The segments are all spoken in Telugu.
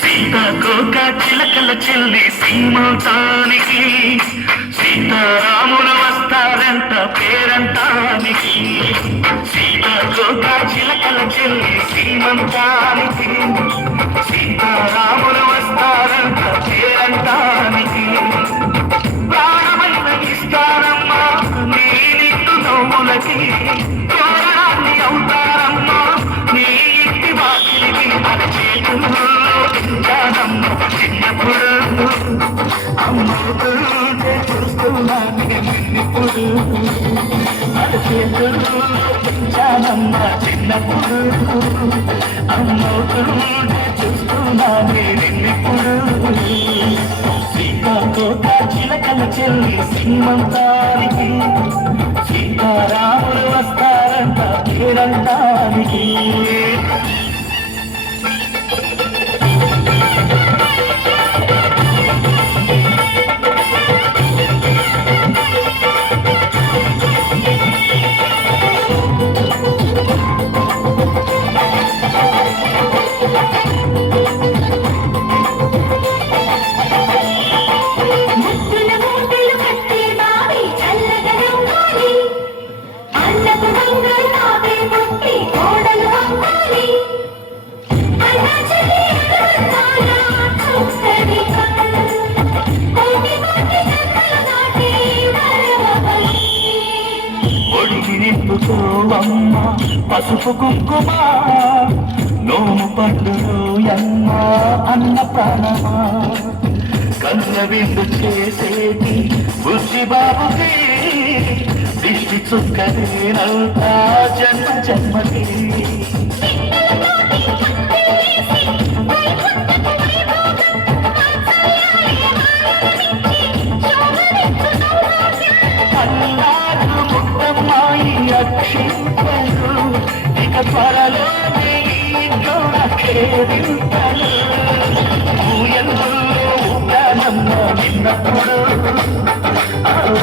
సీతాకోక చిలకల చెల్లి సీమంతానికి సీతారాములు వస్తారంట పేరంటానికి. సీతాకోక చిలకల చెల్లి సీమంతానికి సీతారాములు వస్తారంట పేరు చిన్నప్పుడు అమ్మవుతుంటే చూస్తున్నాను ఇప్పుడు సీతాకోట చిలకల చెల్లి ఒడికి పసుపు కుంకుమ నోము పండును ఎమ్మ అన్న ప్రాణమా. కన్న విందు చేసేది బుద్ధి బాబుకి దిష్టి చుక్కదేనంతా జన్మ జన్మకి. ఆ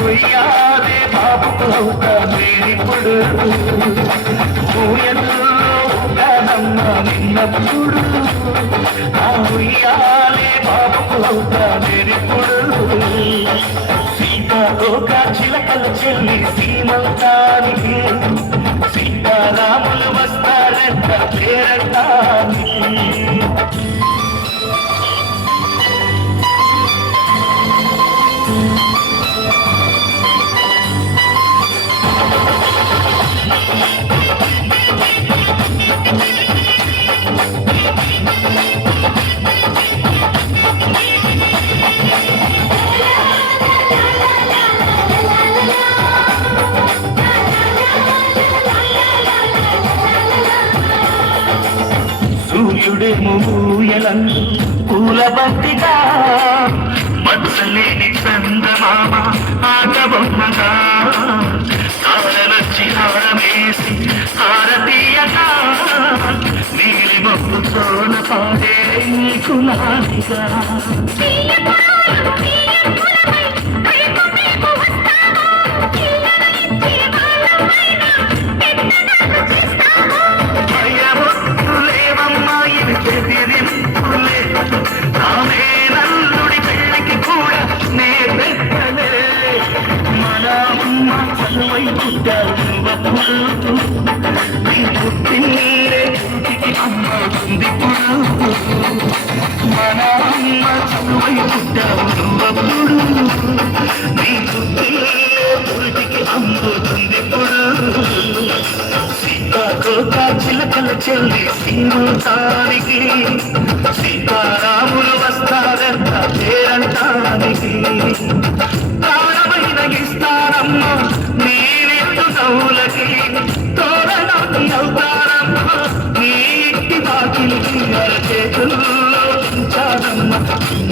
ఉయ్యాలే బాబుకు అవుతా నేనిప్పుడు ఊయల్లో ఆ ఉయ్యాలే బాబుకు అవుతా నేనిప్పుడు చిలకల చెల్లి సీమంతానికి సీతారామ వస్తారంట సూర్యుడేమో ఊయలందు పూలబంతిగా మచ్చలేని చందమామ ఆటబొమ్మగా తారలొచ్చి హారమేసి హారతీయగా. నీలి మొక్కు పాడే అమ్మ చదువై నీ పుట్టిందే ఇంటికి అమ్మ ఉందిప్పుడు మన అమ్మ చదువై నీ పురిటికి సీతాకోక చిలకల చెల్లి సింగుతానికి సీతారాములు వస్తారంట పేరంటానికి.